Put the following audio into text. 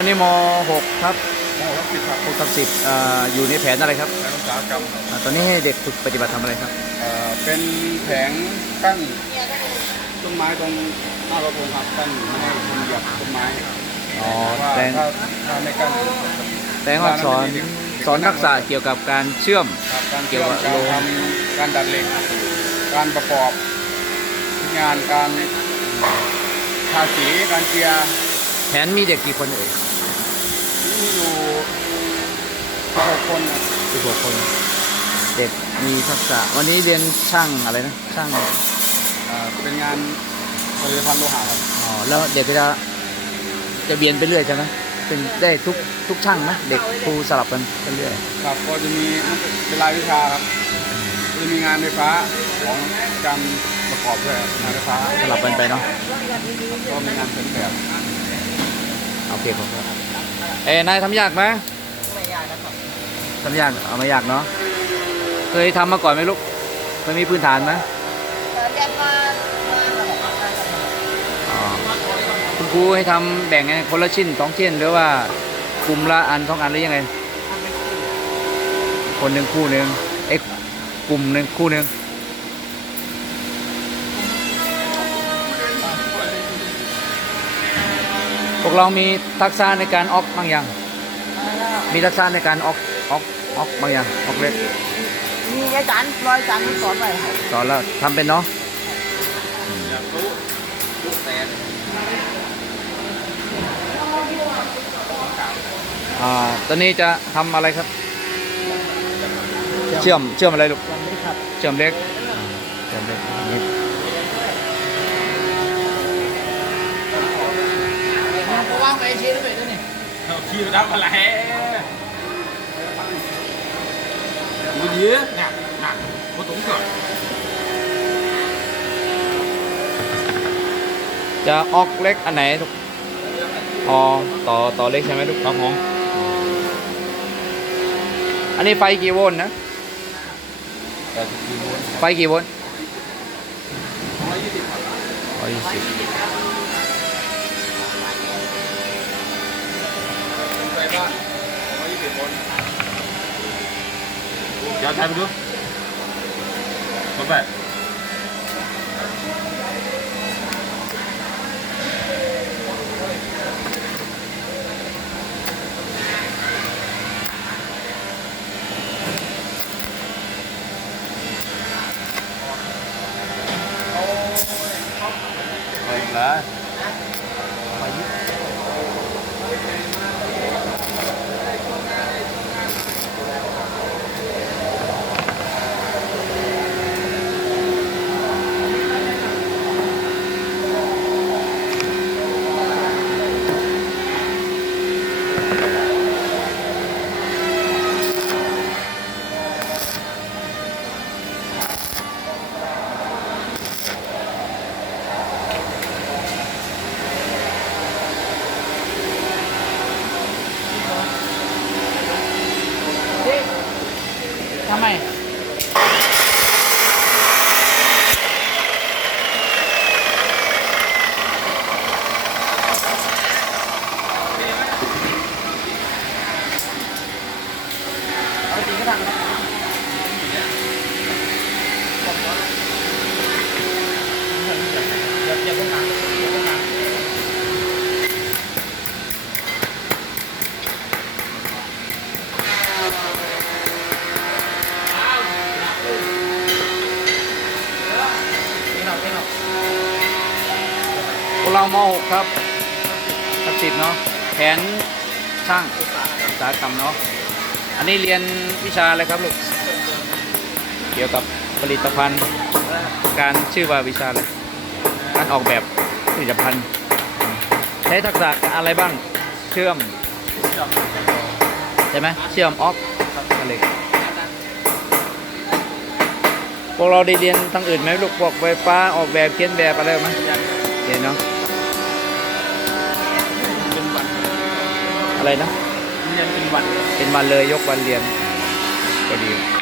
อันนี้ม .6 ครับมหกสิบครับ6ทับ10อ่าอยู่ในแผนอะไรครับแผนอุตสาหกรรมครับอ่าตอนนี้ให้เด็กฝึกปฏิบัติทำอะไรครับ เอ่อเป็นแผงกั้นต้นไม้ตรงหน้ารถผมครับกั้นไม่ให้คนเหยียบต้นไม้อ๋อว่าแต่งถ้าถ้าไม่กั้นแต่ว่าสอนสอนทักษะเกี่ยวกับการเชื่อม ครับการเกี่เกี่ยยววกักับบการทำการดัดเหล็ก การประกอบงานการทาสีการเจียร์แผนมีเด็กกี่คนเอ่ย มีอยู่หกคนนะ16คนเด็กมีทักษะ วันนี้เรียนช่างอะไรนะ ช่างเอ่อเป็นงานผลิตภัณฑ์โลหะครับอ๋อแล้วเด็กก็จะจะเบียนไปเรื่อยใช่ไหมเป็นได้ทุกทุกช่างไหมเด็กครูสลับกันไปเรื่อยครับก็จะมีเป็นรายวิชาครับจะมีงานไฟฟ้าของการประกอบด้วยครับงานไฟฟ้าสลับกันไปเนาะก็มีงานเป็นแบบ โอเคผมเอ้ยนายทำยากไหมไม่ยากนะครับทำยากเอาไม่ยากเนาะเคยทำมาก่อนไหมลูกเคยมีพื้นฐานไหมเรียนมามาระบบการอ๋อคุณครูให้ทำแบ่งกันคนละชิ้นสองชิ้นหรือว่ากลุ่มละอันสองอันหรือยังไงคนหนึ่งคู่หนึ่งเอ้ยกลุ่มหนึ่งคู่หนึ่ง พวกเรามีทักษะในการออกบางอย่าง มีทักษะในการออกออกออกบางอย่างออกเล็ก มีอาจารย์รอยอาจารย์สอนไว้ครับสอนแล้วทำเป็นเนาะอยากรู้ลูกแตนอ่าตอนนี้จะทำอะไรครับ เชื่อมเชื่อมอะไรลูกยังไม่ครับเชื่อมเล็กเชื่อมเล็ก นี่เพราะว่าไม่ใช่ด้วยนี่เอาขี้ไปทำอะไรมันเยอะหนักหนักพอตรงเกิดจะออกเล็กอันไหนลูกอ๋อต่อต่อเล็กใช่ไหมลูกครับผมอันนี้ไฟกี่โวลต์นะไฟกี่โวลต์ร้อยยี่สิบ ครับร้อยยี่สิบไปบ้านร้อยยี่สิบคนเดี๋ยวทายไปดูมาแบบไป ทำไมเอาจริงก็ทำนะ เราม .6 ครับทักษิณเนาะแผนช่างอุตสาหกรรมเนาะอันนี้เรียนวิชาอะไรครับลูกเกี่ยวกับผลิตภัณฑ์ การชื่อว่าวิชาอะไรการออกแบบผลิตภัณฑ์ ใช้ทักษะอะไรบ้างเชื่อมใช่ไหมเชื่อมออกอะไรพวกเราได้เรียนทางอื่นไหมลูกพวกไฟฟ้าออกแบบเขียนแบบอะไรไหมเรียนเนาะ อะไรนะ เรียนเป็นวัน เป็นวันเลยยกวันเรียนก็ดี